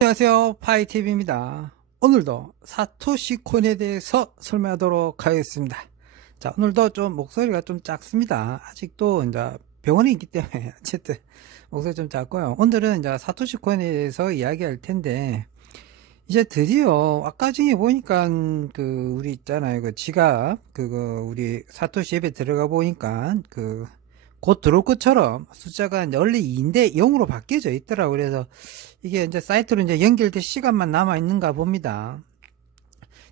안녕하세요, 파이TV입니다. 오늘도 사토시 코인에 대해서 설명하도록 하겠습니다. 자, 오늘도 좀 목소리가 좀 작습니다. 아직도 이제 병원에 있기 때문에 어쨌든 목소리 좀 작고요. 오늘은 이제 사토시 코인에 대해서 이야기할 텐데, 이제 드디어 아까 중에 보니까 우리 있잖아요, 그 지갑 우리 사토시 앱에 들어가 보니까 곧 들어올 것처럼 숫자가 이제 원래 2인데 0으로 바뀌어져 있더라고요. 그래서 이게 이제 사이트로 이제 연결될 시간만 남아 있는가 봅니다.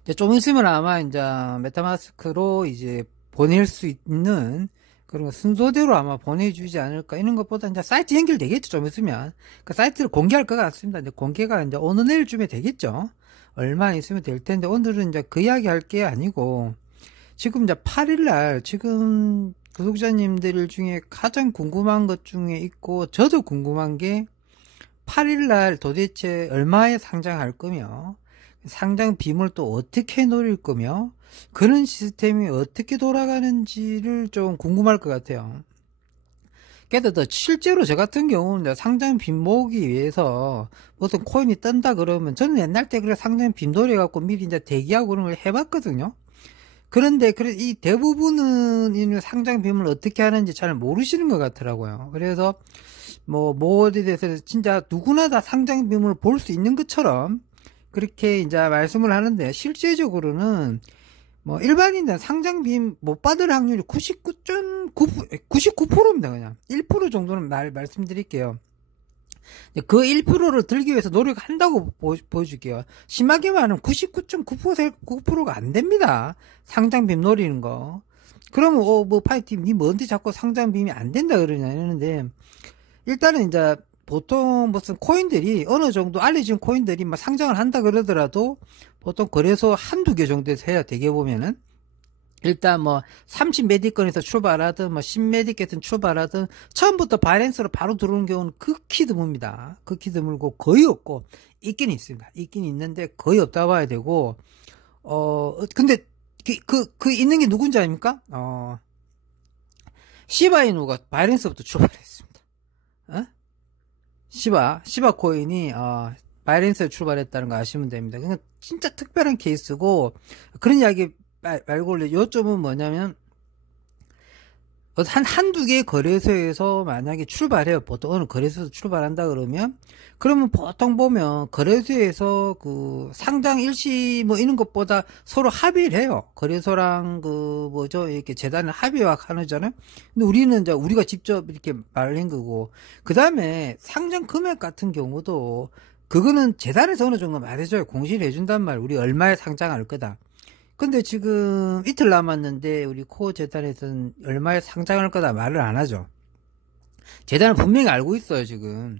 이제 좀 있으면 아마 이제 메타마스크로 이제 보낼 수 있는 그런 순서대로 아마 보내주지 않을까. 이런 것보다 이제 사이트 연결되겠죠. 좀 있으면 그 사이트를 공개할 것 같습니다. 이제 공개가 이제 오늘 내일쯤에 되겠죠. 얼마 있으면 될 텐데, 오늘은 이제 그 이야기 할 게 아니고, 지금 이제 8일날 지금 구독자님들 중에 가장 궁금한 것 중에 있고, 저도 궁금한 게 8일날 도대체 얼마에 상장할 거며, 상장 빔을 또 어떻게 노릴 거며, 그런 시스템이 어떻게 돌아가는지를 좀 궁금할 것 같아요. 게다가 실제로 저 같은 경우는 상장 빔 모으기 위해서 무슨 코인이 뜬다 그러면, 저는 옛날 때 그래 상장 빔 노려갖고 미리 이제 대기하고 그런 걸 해봤거든요. 그런데 이 대부분은 이 상장 빔을 어떻게 하는지 잘 모르시는 것 같더라고요. 그래서 어디에 대해서 진짜 누구나 다 상장 빔을 볼 수 있는 것처럼 그렇게 이제 말씀을 하는데, 실제적으로는 일반인들 상장 빔 못 받을 확률이 99.99%입니다. 그냥 1% 정도는 말씀드릴게요. 그 1%를 들기 위해서 노력한다고 보여줄게요. 심하게 말하면 99.9%가 안 됩니다. 상장빔 노리는 거. 그러면, 파이팀, 니 뭔데 자꾸 상장빔이 안 된다 그러냐, 이러는데, 일단은 이제, 보통 무슨 코인들이, 어느 정도 알려진 코인들이 상장을 한다 그러더라도, 보통 거래소 한두 개 정도에서 해요, 대개 보면은. 일단 30메디건에서 출발하든 10메디켓은 출발하든 처음부터 바이낸스로 바로 들어오는 경우는 극히 드뭅니다. 극히 드물고 거의 없고, 있긴 있습니다. 있긴 있는데 거의 없다 봐야 되고, 근데 있는 게 누군지 아닙니까? 시바이누가 바이낸스부터 출발했습니다. 시바 코인이 바이낸스에 출발했다는 거 아시면 됩니다. 그냥 진짜 특별한 케이스고, 그런 이야기 말고 요점은 뭐냐면, 한두 개 거래소에서 만약에 출발해요. 보통 어느 거래소에서 출발한다 그러면 보통 보면 거래소에서 상장 일시 이런 것보다 서로 합의를 해요. 거래소랑 이렇게 재단을 합의와 하잖아요. 근데 우리는 이제 우리가 직접 이렇게 말한 거고, 그 다음에 상장 금액 같은 경우도 그거는 재단에서 어느 정도 말해줘요. 공시를 해준단 말이에요. 우리 얼마에 상장할 거다. 근데 지금 이틀 남았는데 우리 코어 재단에서는 얼마에 상장할 거다 말을 안 하죠. 재단은 분명히 알고 있어요. 지금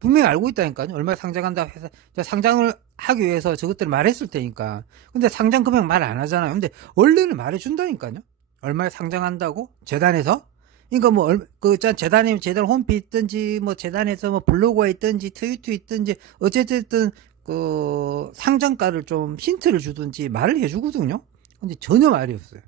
분명히 알고 있다니까요. 얼마에 상장한다 해서 상장을 하기 위해서 저것들을 말했을 테니까. 근데 상장 금액 말 안 하잖아요. 근데 원래는 말해준다니까요. 얼마에 상장한다고 재단에서. 그러니까 재단 홈페이지 있든지 재단에서 블로그에 있든지 트위터에 있든지 어쨌든 상장가를 좀 힌트를 주든지 말을 해주거든요. 근데 전혀 말이 없어요.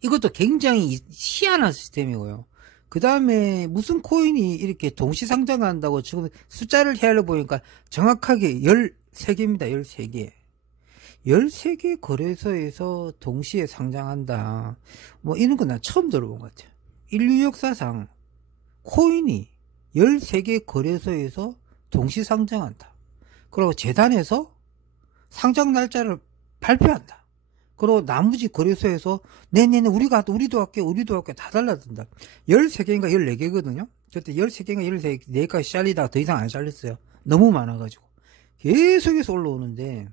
이것도 굉장히 희한한 시스템이고요. 그 다음에 무슨 코인이 이렇게 동시 상장한다고 지금 숫자를 헤아려보니까 정확하게 13개입니다. 13개. 13개 거래소에서 동시에 상장한다. 이런 건 난 처음 들어본 것 같아요. 인류 역사상 코인이 13개 거래소에서 동시 상장한다. 그리고 재단에서 상장 날짜를 발표한다. 그리고 나머지 거래소에서 네네네 우리도 할게 다 달라든다. 13개인가 14개거든요. 그때 13개인가 14개까지 잘리다가 더 이상 안 잘렸어요. 너무 많아가지고. 계속해서 올라오는데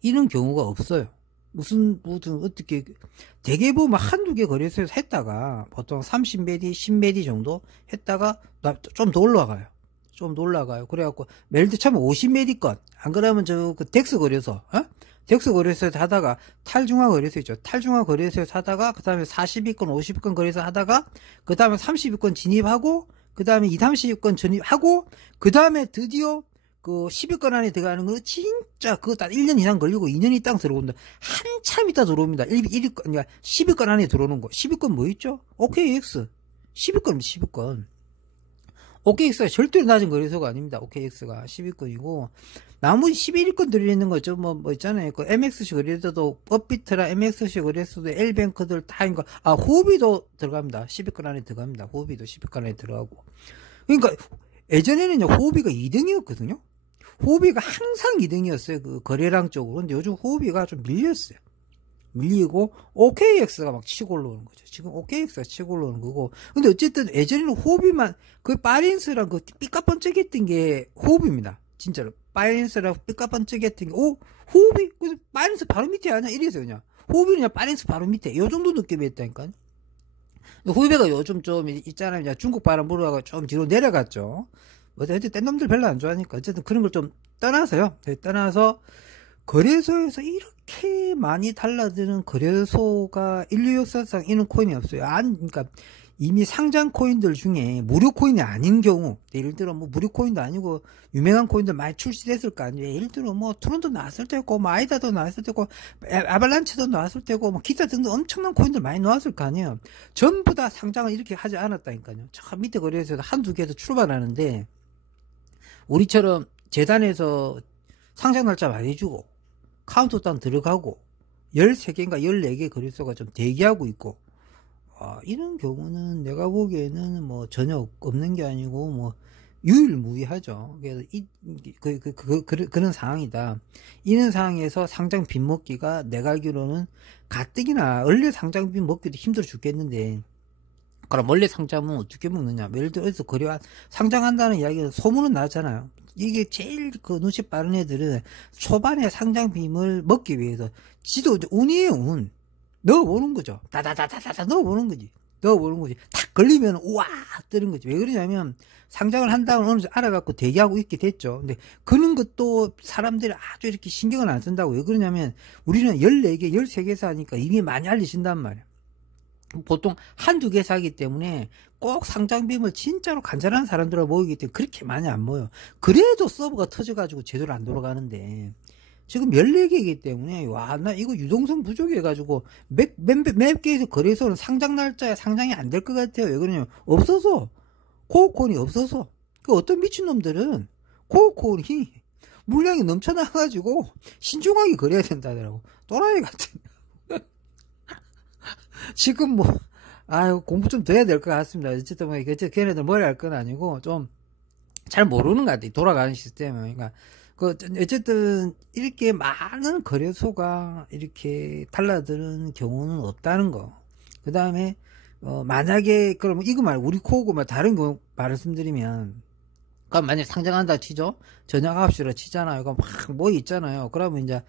이런 경우가 없어요. 무슨 어떻게 대개 보면 한두 개 거래소에서 했다가 보통 30메디 10메디 정도 했다가 좀 더 올라가요. 좀 올라가요. 그래갖고, 예를 들어 처음에 50메디건, 안 그러면 덱스 거래소, 덱스 거래소에서 하다가, 탈중앙 거래소 있죠. 탈중앙 거래소에서 하다가, 그 다음에 40위권, 50위권 거래소 하다가, 그 다음에 30위권 진입하고, 그 다음에 20, 30위권 진입하고, 그 다음에 드디어 그 10위권 안에 들어가는 거는 진짜 그거 딱 1년 이상 걸리고 2년 있다 들어온다. 한참 있다 들어옵니다. 1위권, 그러니까 10위권 안에 들어오는 거. 10위권 뭐 있죠? OKX. 10위권, 10위권. OKX가 절대로 낮은 거래소가 아닙니다. OKX가 10위권이고, 나머지 11위권 들어있는 거죠. 뭐 있잖아요. 그 MXC 거래소도, 업비트라 MXC 거래소도, L뱅크들 다 있는 거. 아, 호비도 들어갑니다. 10위권 안에 들어갑니다. 호비도 10위권 안에 들어가고. 그러니까, 예전에는요, 호비가 2등이었거든요. 호비가 항상 2등이었어요. 그 거래량 쪽으로. 근데 요즘 호비가 좀 밀렸어요. 밀리고 OKX가 막 치고 올라오는 거죠. 지금 OKX가 치고 올라오는 거고. 근데 어쨌든 예전에는 호비만 그 바이낸스랑 그 삐까뻔쩍했던 게 호비입니다. 진짜로 바이낸스랑 삐까뻔쩍했던 게 호비? 그래서 바이낸스 바로 밑에 아니야? 이래서요 그냥. 호비는 그냥 바이낸스 바로 밑에 요 정도 느낌이 있다니까요. 호비가 요즘 좀 있잖아요. 중국 바람 불어가고 좀 뒤로 내려갔죠. 어쨌든 뗀 놈들 별로 안 좋아하니까 어쨌든 그런 걸 좀 떠나서요. 떠나서 거래소에서 이렇게 많이 달라드는 거래소가 인류 역사상 이런 코인이 없어요. 그러니까 이미 상장 코인들 중에 무료 코인이 아닌 경우, 예를 들어 뭐 무료 코인도 아니고 유명한 코인들 많이 출시됐을 거 아니에요. 예를 들어 뭐 트론도 나왔을 때고, 뭐 아이다도 나왔을 때고, 아발란체도 나왔을 때고, 뭐 기타 등등 엄청난 코인들 많이 나왔을 거 아니에요. 전부 다 상장을 이렇게 하지 않았다니까요. 저 밑에 거래소에서 한두 개에서 출발하는데, 우리처럼 재단에서 상장 날짜 많이 주고 카운트다운 들어가고 13개인가 14개 거래소가 좀 대기하고 있고, 이런 경우는 내가 보기에는 뭐 전혀 없는 게 아니고 뭐 유일무이하죠. 그래서 그런 상황이다. 이런 상황에서 상장 빚 먹기가 내가 알기로는 가뜩이나 원래 상장 빚 먹기도 힘들어 죽겠는데, 그럼 원래 상장은 어떻게 먹느냐? 예를 들어서 상장한다는 이야기가 소문은 나잖아요. 이게 제일 그 눈치 빠른 애들은 초반에 상장 빔을 먹기 위해서 지도 운이에요, 운. 넣어보는 거죠. 다다다다다 넣어보는 거지. 넣어보는 거지. 탁 걸리면 우와 뜨는 거지. 왜 그러냐면 상장을 한다고 어느 정도 알아갖고 대기하고 있게 됐죠. 근데 그런 것도 사람들이 아주 이렇게 신경을 안 쓴다고. 왜 그러냐면 우리는 14개, 13개 사니까 이미 많이 알려진단 말이야. 보통 한두 개 사기 때문에 꼭 상장빔을 진짜로 간절한 사람들과 모이기 때문에 그렇게 많이 안 모여. 그래도 서버가 터져가지고 제대로 안 돌아가는데, 지금 14개이기 때문에, 와, 나 이거 유동성 부족해가지고 몇 개에서 거래소는 상장 날짜에 상장이 안 될 것 같아요. 왜 그러냐면 없어서. 코어코인이 없어서. 그 어떤 미친놈들은 코어코인이 물량이 넘쳐나가지고 신중하게 거래해야 된다더라고. 또라이 같은. 지금 뭐, 공부 좀 더 해야 될 것 같습니다. 어쨌든 뭐, 걔네들 머리 할 건 아니고, 좀, 잘 모르는 것 같아요. 돌아가는 시스템은. 그러니까, 어쨌든, 이렇게 많은 거래소가 이렇게 달라드는 경우는 없다는 거. 그 다음에, 만약에, 그럼 이거 말고, 우리 코어고 말 다른 거 말씀드리면, 그럼 만약에 상장한다 치죠? 저녁 9시로 치잖아요. 그럼 막 뭐 있잖아요. 그러면 이제,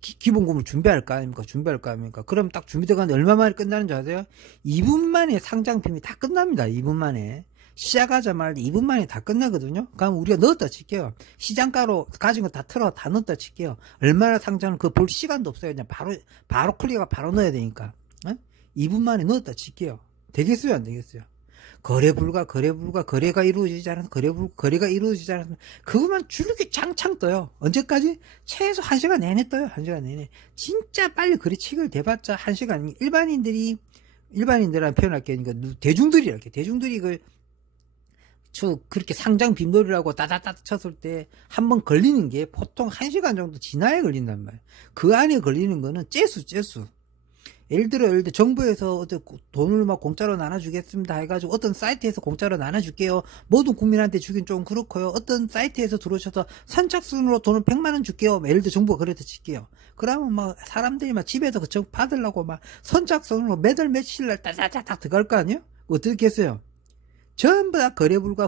기본금을 준비할 거 아닙니까? 그럼 딱 준비되가는데 얼마 만에 끝나는 줄 아세요? 2분 만에 상장빔이 다 끝납니다. 2분 만에. 시작하자마자 2분 만에 다 끝나거든요. 그럼 우리가 넣었다 칠게요. 시장가로 가진 거 다 넣었다 칠게요. 얼마나 상장을 볼 시간도 없어요. 그냥 바로 클릭하고 바로 넣어야 되니까. 2분 만에 넣었다 칠게요. 되겠어요? 안 되겠어요? 거래가 이루어지지 않아서, 거래가 이루어지지 않아서, 그것만 줄게 장창 떠요. 언제까지? 최소 1시간 내내 떠요. 1시간 내내. 진짜 빨리 거래책을 대봤자 1시간. 일반인들이란 표현할게요. 그러니까 대중들이 그렇게 상장 빈돌이라고 따다따다 쳤을 때 한 번 걸리는 게 보통 1시간 정도 지나야 걸린단 말이에요. 그 안에 걸리는 거는 째수. 예를 들어 정부에서 돈을 막 공짜로 나눠주겠습니다 해가지고 어떤 사이트에서 공짜로 나눠줄게요. 모든 국민한테 주긴 좀 그렇고요. 어떤 사이트에서 들어오셔서 선착순으로 돈을 100만원 줄게요. 예를 들어 정부가 그래도 칠게요. 그러면 막 사람들이 막 집에서 그 받으려고 막 선착순으로 매달 며칠날 따다다닥 들어갈 거 아니에요? 어떻게 했어요? 전부 다 거래 불가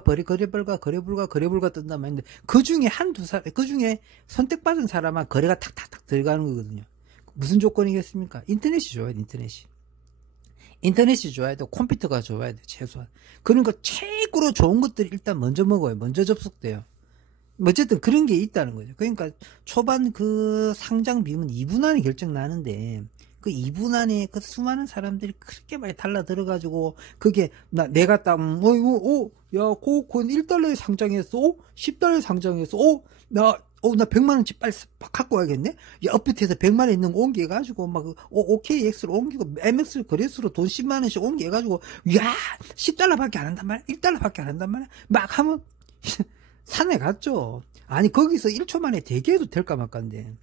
뜬단 말인데, 그 중에 그 중에 선택받은 사람만 거래가 탁탁탁 들어가는 거거든요. 무슨 조건이겠습니까? 인터넷이 좋아야 돼, 인터넷이 좋아야 돼, 컴퓨터가 좋아야 돼, 최소한. 그런 거 최고로 좋은 것들이 일단 먼저 먹어요. 먼저 접속돼요. 어쨌든 그런 게 있다는 거죠. 그러니까 초반 그 상장 비용은 2분 안에 결정 나는데, 그 2분 안에 그 수많은 사람들이 그렇게 많이 달라 들어가지고, 그게, 내가 딱, 야, 그건 1달러에 상장했어? 10달러에 상장했어? 나 100만원치 빨리 갖고 와야겠네? 야, 업비트에서 100만원 있는 거 옮겨가지고, 막, OKX로 옮기고, MX 거래소로 돈 10만원씩 옮겨가지고, 야, 10달러밖에 안 한단 말이야? 1달러밖에 안 한단 말이야? 막 하면, 산에 갔죠. 아니, 거기서 1초 만에 대기해도 될까 말까인데.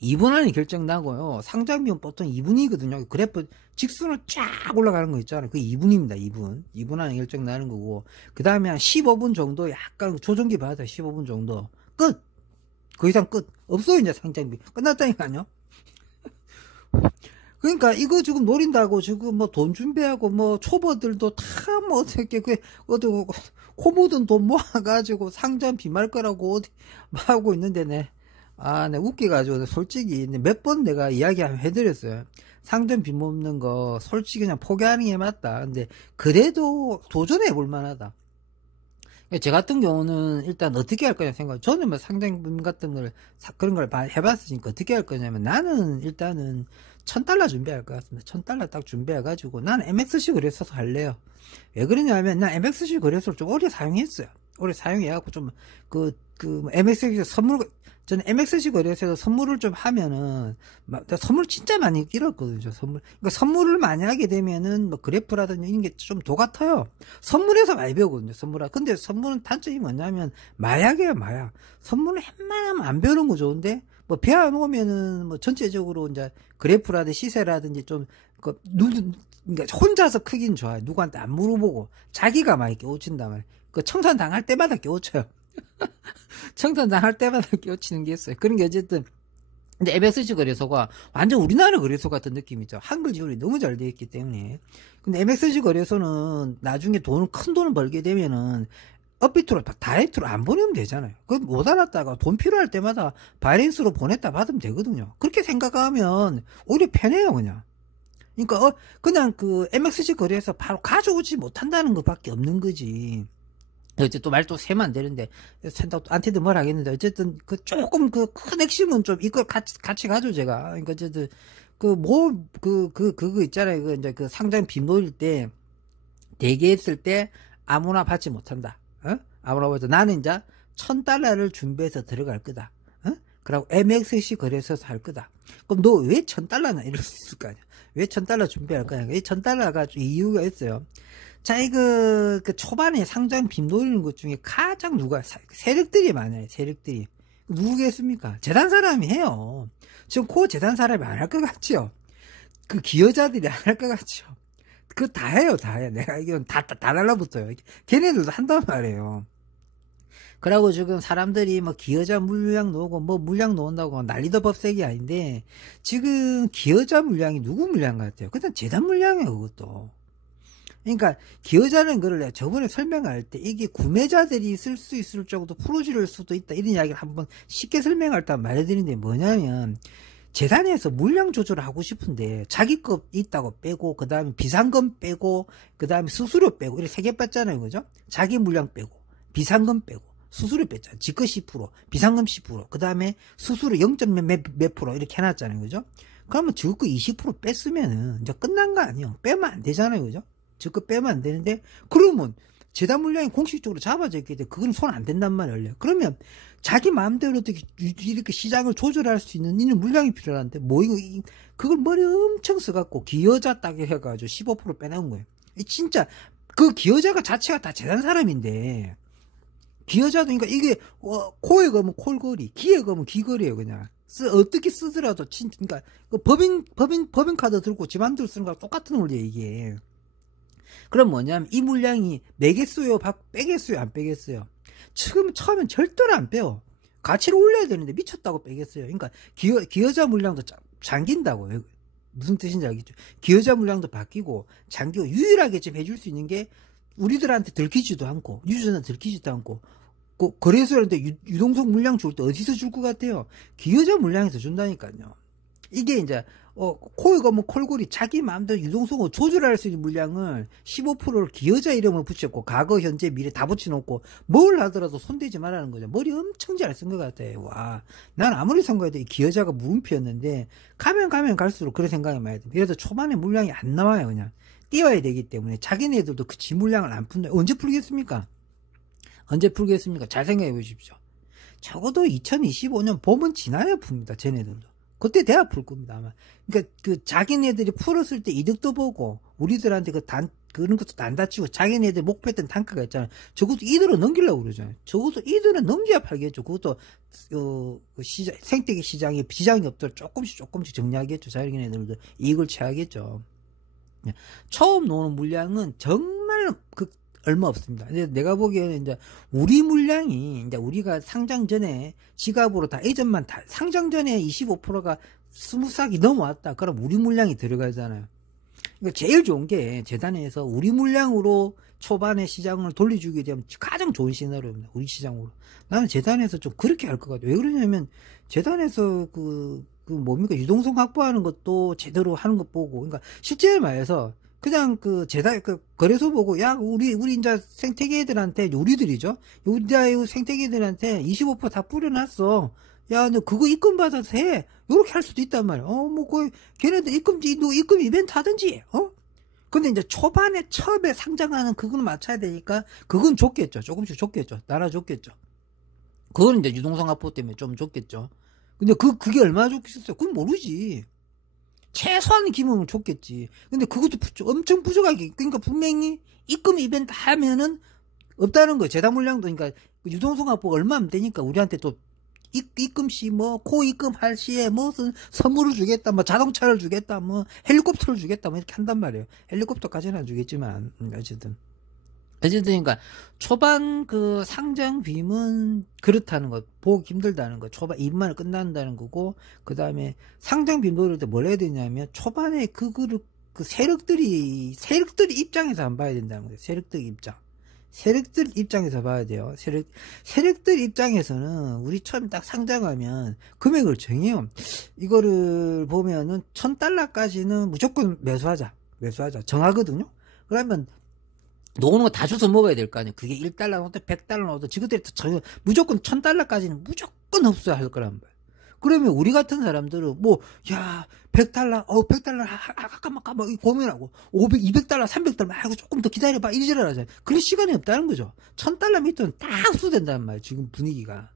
2분 안에 결정 나고요. 상장 비용 보통 2분이거든요. 그래프 직선으로 쫙 올라가는 거 있잖아요. 그게 2분입니다. 2분. 2분 안에 결정 나는 거고. 그 다음에 한 15분 정도 약간 조정기 받아요. 15분 정도. 끝! 그 이상 끝. 없어요, 이제 상장비. 끝났다니까요. 그러니까 이거 지금 노린다고 지금 뭐 돈 준비하고 뭐 초보들도 다 뭐 어떻게 코 묻은 돈 모아가지고 상장 비말 거라고 어디 하고 있는데 네. 네 웃겨가지고 솔직히 몇 번 내가 이야기 해드렸어요. 상장 비 먹는 거 솔직히 그냥 포기하는 게 맞다. 근데 그래도 도전해 볼 만하다. 제 같은 경우는 일단 어떻게 할 거냐 생각. 저는 뭐 상장금 같은 걸 그런 걸 해봤으니까 어떻게 할 거냐면 나는 일단은 $1000 준비할 것 같습니다. $1000 딱 준비해가지고 나는 MXC 거래소서 할래요. 왜 그러냐면 난 MXC 거래소를 좀 오래 사용했어요. 오래 사용해갖고 좀 MXC 선물 저는 MXC 거래소에서 선물을 좀 하면은 선물 진짜 많이 잃었거든요. 그러니까 선물을 많이 하게 되면은 뭐 그래프라든지 이런 게 좀 도 같아요. 선물에서 많이 배우거든요. 근데 선물은 단점이 뭐냐면 마약이에요. 마약. 선물을 웬만하면 안 배우는 거 좋은데 뭐 배워 놓으면은 뭐 전체적으로 이제 그래프라든지 시세라든지 좀 그러니까 혼자서 크긴 좋아요. 누구한테 안 물어보고 자기가 많이 깨우친단 말이에요. 그 청산 당할 때마다 깨우쳐요. 청산 당할 때마다 깨우치는 게 있어요. 그런 게 어쨌든 이제 MXC 거래소가 완전 우리나라 거래소 같은 느낌이죠. 한글 지원이 너무 잘 되어 있기 때문에. 근데 MXC 거래소는 나중에 큰 돈을 벌게 되면은 업비트로 다이렉트로 안 보내면 되잖아요. 그건 못 알았다가 돈 필요할 때마다 바이낸스로 보냈다 받으면 되거든요. 그렇게 생각하면 오히려 편해요, 그냥. 그러니까 그냥 그 MXC 거래소 바로 가져오지 못한다는 것밖에 없는 거지. 이제 또 말 또 세면 안 되는데 안티도 뭘 하겠는데 어쨌든 그 조금 그 큰 핵심은 좀 이걸 같이 가죠 제가. 그러니까 어쨌든 그거 있잖아요. 그 이제 그 상장 비 놓일 때 대기했을 때 아무나 받지 못한다. 아무나 받지. 나는 이제 $1000를 준비해서 들어갈 거다. 그리고 MXC 거래소에서 할 거다. 그럼 너 왜 $1000나 이럴 수 있을 거 아니야. 왜 $1000 준비할 거냐. 이 $1000가 이유가 있어요. 자, 그 초반에 상장 빔 노리는 것 중에 가장 세력들이 많아요, 세력들이. 누구겠습니까? 재단 사람이 해요. 지금 재단 사람이 안 할 것 같죠? 그 기여자들이 안 할 것 같죠? 그거 다 해요, 다 해. 내가 이건 다 달라붙어요. 걔네들도 한단 말이에요. 그러고 지금 사람들이 뭐 기여자 물량 놓고 뭐 물량 놓는다고 난리도 법색이 아닌데 지금 기여자 물량이 누구 물량 같아요? 그냥 재단 물량이에요, 그것도. 그러니까 기여자는 거를 내가 저번에 설명할 때 이게 구매자들이 쓸 수 있을 정도 풀어줄 수도 있다 이런 이야기를 한번 쉽게 설명할 때 말해드리는데 뭐냐면 재단에서 물량 조절을 하고 싶은데 자기 거 있다고 빼고 그 다음에 비상금 빼고 그 다음에 수수료 빼고 이렇게 3개 뺐잖아요, 그죠? 자기 물량 빼고 비상금 빼고 수수료 뺐잖아요. 지거 10% 비상금 10% 그 다음에 수수료 0. 몇 프로 이렇게 해놨잖아요, 그죠? 그러면 저거 20% 뺐으면은 이제 끝난 거 아니에요. 빼면 안 되잖아요, 그죠? 저거 빼면 안 되는데 그러면 재단 물량이 공식적으로 잡아져 있기 때문에 그건 손 안 된단 말이에요, 원래. 그러면 자기 마음대로 어떻게 이렇게 시장을 조절할 수 있는 이런 물량이 필요한데 뭐 그걸 머리 엄청 써갖고 기여자 딱 해가지고 15% 빼놓은 거예요. 진짜 그 기여자가 자체가 다 재단 사람인데 기여자도 그러니까 이게 코에 거면 콜거리, 기에 거면 귀거리예요, 그냥. 어떻게 쓰더라도 그러니까 그 법인 카드 들고 집 안 들고 쓰는 거랑 똑같은 원리예요, 이게. 그럼 뭐냐면 이 물량이 내겠어요, 빼겠어요, 안 빼겠어요? 처음엔 절대로 안 빼요. 가치를 올려야 되는데 미쳤다고 빼겠어요. 그러니까 기여자 물량도 잠긴다고. 무슨 뜻인지 알겠죠? 기여자 물량도 바뀌고 잠기고 유일하게 좀 해줄 수 있는 게 우리들한테 들키지도 않고 유저한테 들키지도 않고 거래소한테 유동성 물량 줄 때 어디서 줄 것 같아요? 기여자 물량에서 준다니까요. 이게 이제 코이가 뭐 콜골이 자기 마음대로 유동성을 조절할 수 있는 물량을 15%를 기여자 이름으로 붙였고, 과거, 현재, 미래 다 붙여놓고, 뭘 하더라도 손대지 말라는 거죠. 머리 엄청 잘 쓴 것 같아요. 와, 난 아무리 생각해도 이 기여자가 물음표였는데, 가면 갈수록 그런 생각이 많이 듭니다. 그래서 초반에 물량이 안 나와요, 그냥. 띄워야 되기 때문에, 자기네들도 그 지 물량을 안 푼다. 언제 풀겠습니까? 언제 풀겠습니까? 잘 생각해 보십시오. 적어도 2025년 봄은 지나야 풉니다, 쟤네들도. 그때 돼야 풀 겁니다, 아마. 그러니까 그 자기네들이 풀었을 때 이득도 보고, 우리들한테 그런 것도 안 다치고, 자기네들 목표했던 단가가 있잖아요. 적어도 이들은 넘기려고 그러잖아요. 적어도 이들은 넘겨야 팔겠죠. 그것도, 생태계 시장이 없도록 조금씩 정리하겠죠. 자기네들도 이익을 취하겠죠. 처음 놓는 물량은 정말 얼마 없습니다. 이제 내가 보기에는 이제 우리 물량이 이제 우리가 상장 전에 지갑으로 다 예전만 다 상장 전에 25%가 20싹이 넘어왔다. 그럼 우리 물량이 들어가잖아요. 그러니까 제일 좋은 게 재단에서 우리 물량으로 초반에 시장을 돌려주게 되면 가장 좋은 시나리오입니다. 우리 시장으로. 나는 재단에서 좀 그렇게 할 것 같아요. 왜 그러냐면 재단에서 뭡니까 유동성 확보하는 것도 제대로 하는 것 보고, 그러니까 실제 말해서 그냥 재단 거래소 보고, 야 우리 이제 생태계들한테, 우리들이죠, 우리 생태계들한테 25% 다 뿌려놨어. 야 너 그거 입금 받아서 해. 요렇게 할 수도 있단 말이야. 걔네들 입금 이벤트 하든지. 근데 이제 초반에 처음에 상장하는 그거는 맞춰야 되니까 그건 줬겠죠. 조금씩 줬겠죠. 나라 줬겠죠. 그건 이제 유동성 확보 때문에 좀 줬겠죠. 근데 그게 얼마나 좋겠어요? 그건 모르지. 최소한 기본은 줬겠지. 근데 그것도 엄청 부족하게, 그러니까 분명히 입금 이벤트 하면은 없다는 거예요. 재단 물량도, 그러니까 유동성 확보가 얼마 안 되니까 우리한테 또 입금 시, 코 입금 할 시에 무슨 선물을 주겠다, 자동차를 주겠다, 헬리콥터를 주겠다, 이렇게 한단 말이에요. 헬리콥터까지는 안 주겠지만, 어쨌든, 그러니까, 초반 상장 빔은 그렇다는 거, 보기 힘들다는 거, 초반 입만을 끝난다는 거고, 그 다음에 상장 빔 노릴 때 뭘 해야 되냐면, 초반에 세력들이 입장에서 안 봐야 된다는 거예요. 세력들 입장에서 봐야 돼요. 세력들 입장에서는 우리 처음 딱 상장하면 금액을 정해요. 이거를 보면은 $1,000까지는 무조건 매수하자. 정하거든요. 그러면 놓는 거 다 주워 먹어야 될 거 아니에요. 그게 $1 넣어도 $100 넣어도 지그들이 무조건 $1,000까지는 무조건 흡수할 거란 말이에요. 그러면 우리 같은 사람들은 $100, $100 아까 고민하고, $200, $300 말고 조금 더 기다려봐, 이리저리 하잖아요. 그럴 시간이 없다는 거죠. $1,000 밑으로는 다 흡수된단 말이에요, 지금 분위기가.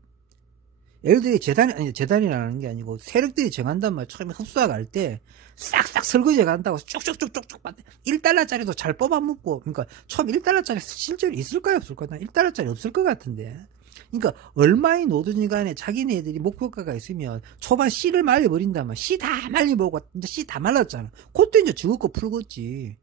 예를 들어 재단이라는 게 아니고 세력들이 정한단 말이에요. 처음에 흡수하고 할 때 싹싹 설거지 간다고 쭉쭉쭉쭉쭉 받네. $1짜리도 잘 뽑아먹고, 그러니까 처음 $1짜리 실제로 있을까요, 없을까요? 난 $1짜리 없을 것 같은데. 그러니까 얼마에 놓든지 간에 자기네들이 목표가가 있으면 초반 씨를 말려버린다면, 씨 다 말려보고 이제 씨 다 말랐잖아. 그때 이제 죽을 거 풀겠지.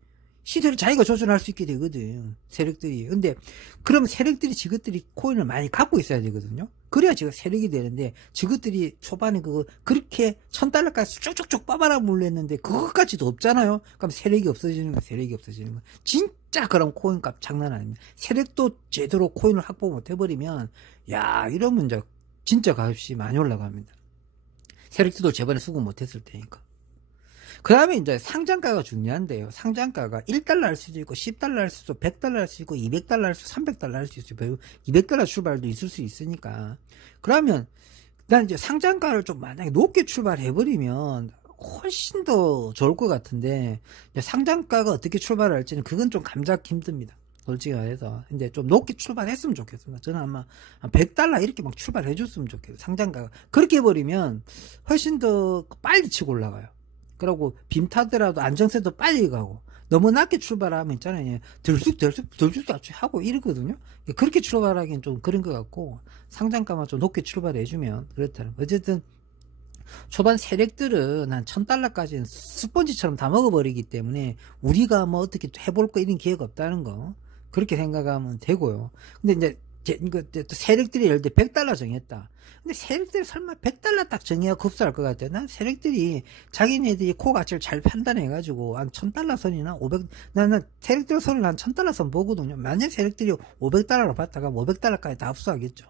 시대를 자기가 조절할 수 있게 되거든, 세력들이. 근데 그럼 세력들이 지것들이 코인을 많이 갖고 있어야 되거든요. 그래야 지금 세력이 되는데, 지것들이 초반에 그렇게 $1,000까지 쭉쭉쭉 빠바라 물렸는데 그것까지도 없잖아요. 그럼 세력이 없어지는 거야. 진짜 그럼 코인값 장난 아닙니다. 세력도 제대로 코인을 확보 못 해버리면, 이러면 이제 진짜 값이 많이 올라갑니다. 세력들도 저번에 수급 못했을 테니까. 그 다음에 이제 상장가가 중요한데요. 상장가가 $1 할 수도 있고, $10 할 수도 있고, $100 할 수 있고, $200 할 수, $300 할 수 있어요. $200 출발도 있을 수 있으니까. 그러면, 난 이제 상장가를 좀 만약에 높게 출발해버리면 훨씬 더 좋을 것 같은데, 상장가가 어떻게 출발할지는 그건 좀 감잡기 힘듭니다. 솔직히 말해서. 근데 좀 높게 출발했으면 좋겠습니다. 저는 아마 $100 이렇게 막 출발해줬으면 좋겠어요. 상장가가. 그렇게 해버리면 훨씬 더 빨리 치고 올라가요. 그리고 빔 타더라도 안정세도 빨리 가고, 너무 낮게 출발하면 있잖아요. 들쑥 하고 이러거든요. 그렇게 출발하기엔 좀 그런 것 같고, 상장가만 좀 높게 출발해주면 그렇다는 거. 어쨌든 초반 세력들은 한 $1,000까지는 스펀지처럼 다 먹어버리기 때문에 우리가 어떻게 해볼 거 이런 기회가 없다는 거, 그렇게 생각하면 되고요. 근데 이제 세력들이 예를 들어 $100 정했다. 근데 세력들이 설마 $100 딱 정해야 급소할 것 같아요. 난 세력들이 자기네들이 코 가치를 잘 판단해가지고 한 $1,000 선이나 나는 세력들 선을 한 $1,000 선 보거든요. 만약 세력들이 $500로 봤다가 $500까지 다 흡수하겠죠.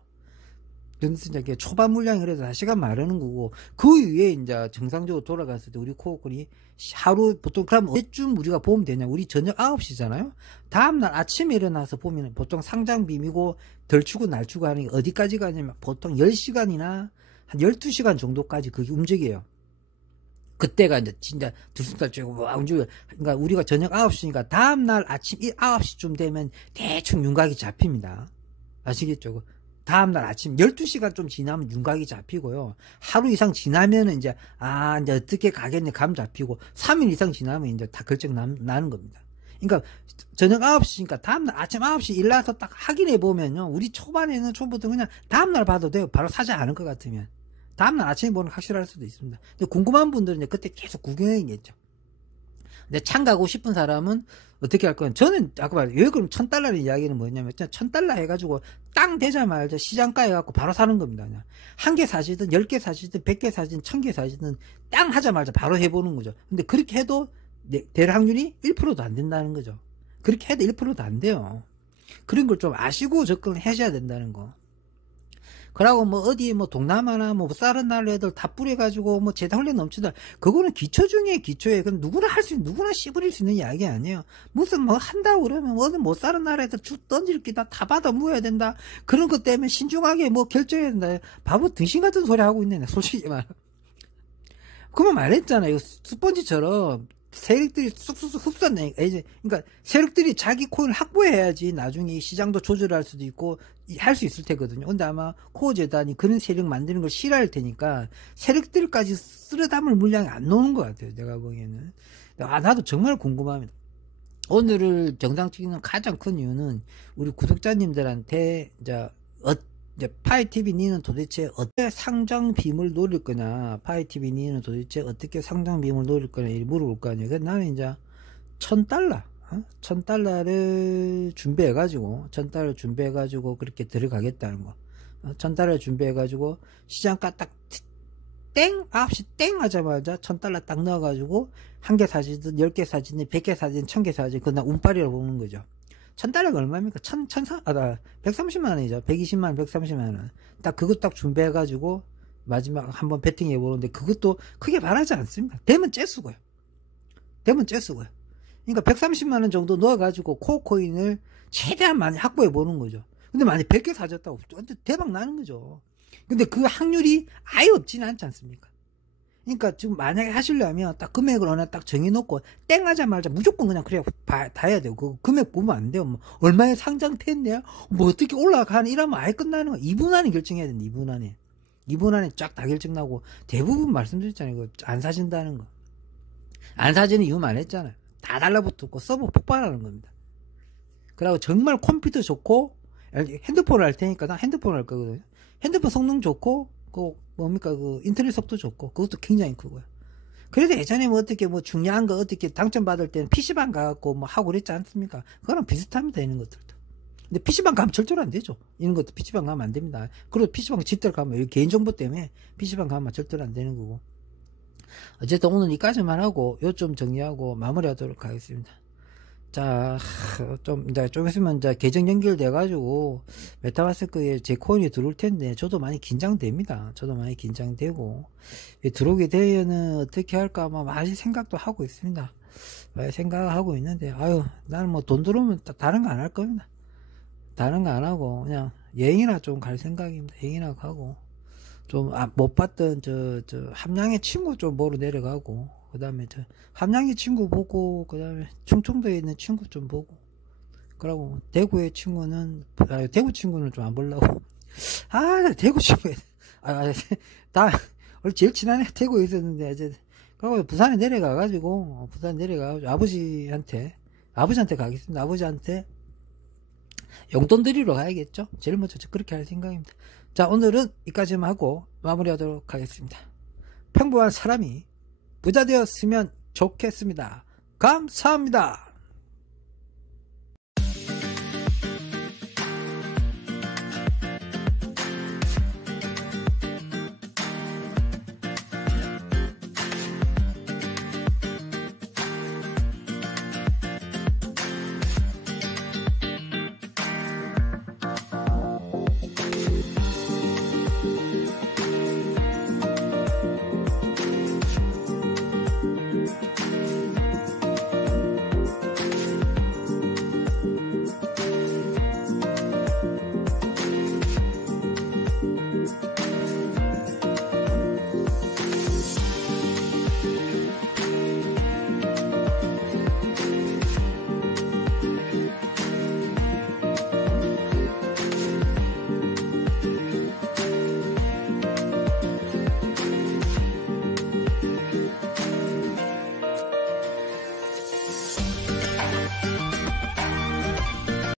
이게 초반 물량이 그래도 4시간 마르는 거고, 그 위에 이제 정상적으로 돌아갔을 때 우리 코어권이 하루 보통 그럼 언제쯤 우리가 보면 되냐? 우리 저녁 9시잖아요. 다음날 아침에 일어나서 보면 보통 상장 빔이고 덜추고 날추고 하는 게 어디까지 가냐면 보통 10시간이나 한 12시간 정도까지 그게 움직여요. 그때가 이제 진짜 들숨살 쬐고 막 움직여. 그러니까 우리가 저녁 9시니까 다음날 아침 9시쯤 되면 대충 윤곽이 잡힙니다. 아시겠죠? 다음날 아침 12시간 좀 지나면 윤곽이 잡히고요. 하루 이상 지나면은 이제, 이제 어떻게 가겠네, 감 잡히고, 3일 이상 지나면 이제 다 결정 나는 겁니다. 그러니까, 저녁 9시니까 다음날 아침 9시 일어나서 딱 확인해 보면요. 우리 초반에는 그냥 다음날 봐도 돼요. 바로 사지 않을 것 같으면. 다음날 아침에 보면 확실할 수도 있습니다. 근데 궁금한 분들은 이제 그때 계속 구경해야겠죠. 근데 창 가고 싶은 사람은 어떻게 할 거냐. 저는 아까 말해 왜 그럼 $1,000라는 이야기는 뭐냐면 $1,000 해가지고 땅 되자마자 시장가 해갖고 바로 사는 겁니다. 그냥 한 개 사시든 10개 사시든 100개 사시든 1000개 사시든 땅 하자마자 바로 해보는 거죠. 근데 그렇게 해도 될 확률이 1%도 안 된다는 거죠. 그렇게 해도 1%도 안 돼요. 그런 걸 좀 아시고 접근을 하셔야 된다는 거. 그러고 뭐 어디 뭐 동남아나 뭐 다른 나라 애들 다 뿌려가지고 뭐 재단 훈련 넘치다. 그거는 기초 중에 기초에 그건 누구나 할 수 있는, 누구나 씨부릴 수 있는 이야기 아니에요. 무슨 뭐 한다고 그러면 어디 못 사는 나라 애들 쭉 던질 기다 다 받아 모아야 된다. 그런 것 때문에 신중하게 뭐 결정해야 된다. 바보 등신 같은 소리 하고 있네, 솔직히 말. 그러면 말했잖아요. 스펀지처럼 세력들이 쑥쑥쑥 흡수한다니까. 그러니까 세력들이 자기 코인을 확보해야지 나중에 시장도 조절할 수도 있고 할 수 있을 테거든요. 근데 아마 코어 재단이 그런 세력 만드는 걸 싫어할 테니까 세력들까지 쓸어 담을 물량이 안 나오는 것 같아요. 내가 보기에는. 나도 정말 궁금합니다. 오늘을 정상 찍는 가장 큰 이유는 우리 구독자님들한테 이제 파이TV 니는 도대체 어떻게 상장 빔을 노릴 거냐, 파이TV 니는 도대체 어떻게 상장 빔을 노릴 거냐 물어볼 거 아니에요. 그래서 나는 이제 $1,000를 준비해가지고 그렇게 들어가겠다는 거. $1,000 준비해가지고 시장가 딱 땡 9시 땡 하자마자 $1,000 딱 넣어가지고 한 개 사지든 10개 사지든 100개 사지든 1000개 사지든 그건 나 운빨이라고 보는 거죠. $1,000가 얼마입니까? 130만 원이죠. 120만 원, 130만 원. 딱 그거 딱 준비해가지고 마지막 한번 배팅해 보는데 그것도 크게 바라지 않습니다. 되면 째쓰고요. 그러니까 130만 원 정도 넣어가지고 코어코인을 최대한 많이 확보해 보는 거죠. 근데 만약 100개 사줬다고 대박 나는 거죠. 근데 그 확률이 아예 없지는 않지 않습니까? 그러니까 지금 만약에 하시려면 딱 금액을 하나 딱 정해놓고 땡 하자마자 무조건 그냥 그래 다 해야 돼요. 그 금액 보면 안 돼요. 뭐 얼마에 상장됐냐? 뭐 어떻게 올라가는 이러면 아예 끝나는 거. 2분 안에 결정해야 된다. 2분 안에. 2분 안에 쫙 다 결정나고 대부분 말씀드렸잖아요. 안 사진다는 거. 안 사지는 이유 말했잖아요. 다 달라붙었고 서버 폭발하는 겁니다. 그리고 정말 컴퓨터 좋고 핸드폰을 할 테니까 난 핸드폰 할 거거든요. 핸드폰 성능 좋고 인터넷 속도 좋고 그것도 굉장히 크고요. 그래도 예전에 뭐 어떻게 뭐 중요한 거 어떻게 당첨받을 때는 PC방 가갖고 뭐 하고 그랬지 않습니까? 그거랑 비슷합니다. 이런 것들도. 근데 PC방 가면 절대로 안 되죠. 이런 것도 PC방 가면 안 됩니다. 그리고 PC방 집들 가면 개인정보 때문에 PC방 가면 절대로 안 되는 거고. 어쨌든 오늘 여기까지만 하고 요점 정리하고 마무리하도록 하겠습니다. 자, 좀 있으면 이제 계정 연결돼가지고 메타마스크에 제 코인이 들어올 텐데 저도 많이 긴장됩니다. 저도 많이 긴장되고 들어오게 되면은 어떻게 할까 많이 생각도 하고 있습니다. 많이 생각하고 있는데 나는 뭐 돈 들어오면 다른 거 안 할 겁니다. 다른 거 안 하고 그냥 여행이나 좀 갈 생각입니다. 여행이나 가고 좀 못 봤던 저 함양의 친구 좀 보러 내려가고 그 다음에 함양의 친구 보고 그 다음에 충청도에 있는 친구 좀 보고 그러고 대구의 친구는 대구 친구는 좀 안 보려고 대구 친구 다 원래 제일 친한 대구에 있었는데 이제 그러고 부산에 내려가가지고 아버지한테 가겠습니다. 아버지한테 용돈 드리러 가야겠죠. 제일 먼저 그렇게 할 생각입니다. 자, 오늘은 여기까지만 하고 마무리하도록 하겠습니다. 평범한 사람이 부자 되었으면 좋겠습니다. 감사합니다.